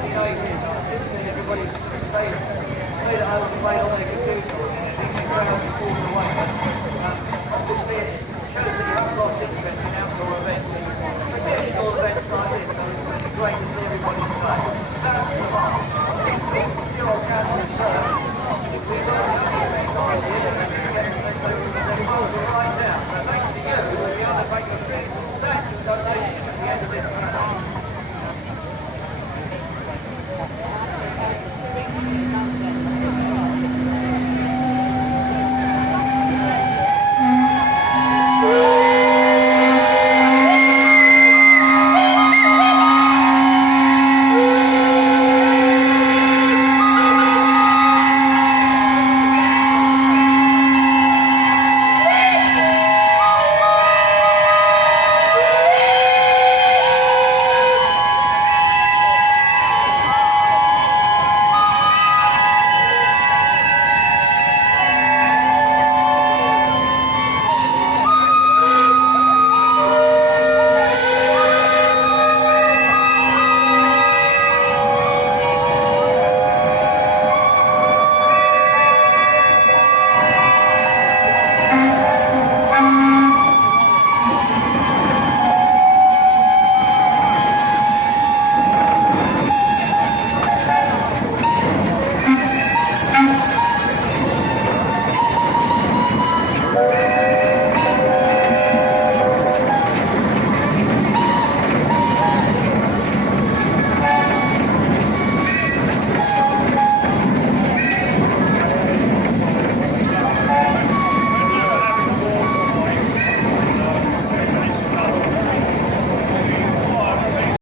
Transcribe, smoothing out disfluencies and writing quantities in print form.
Everybody's stayed at home and played on their computer and going to fall away. Obviously, it shows that you have a lot of interest in outdoor events, professional events like this. So it's really great to see everybody play. Your Catherine, sir.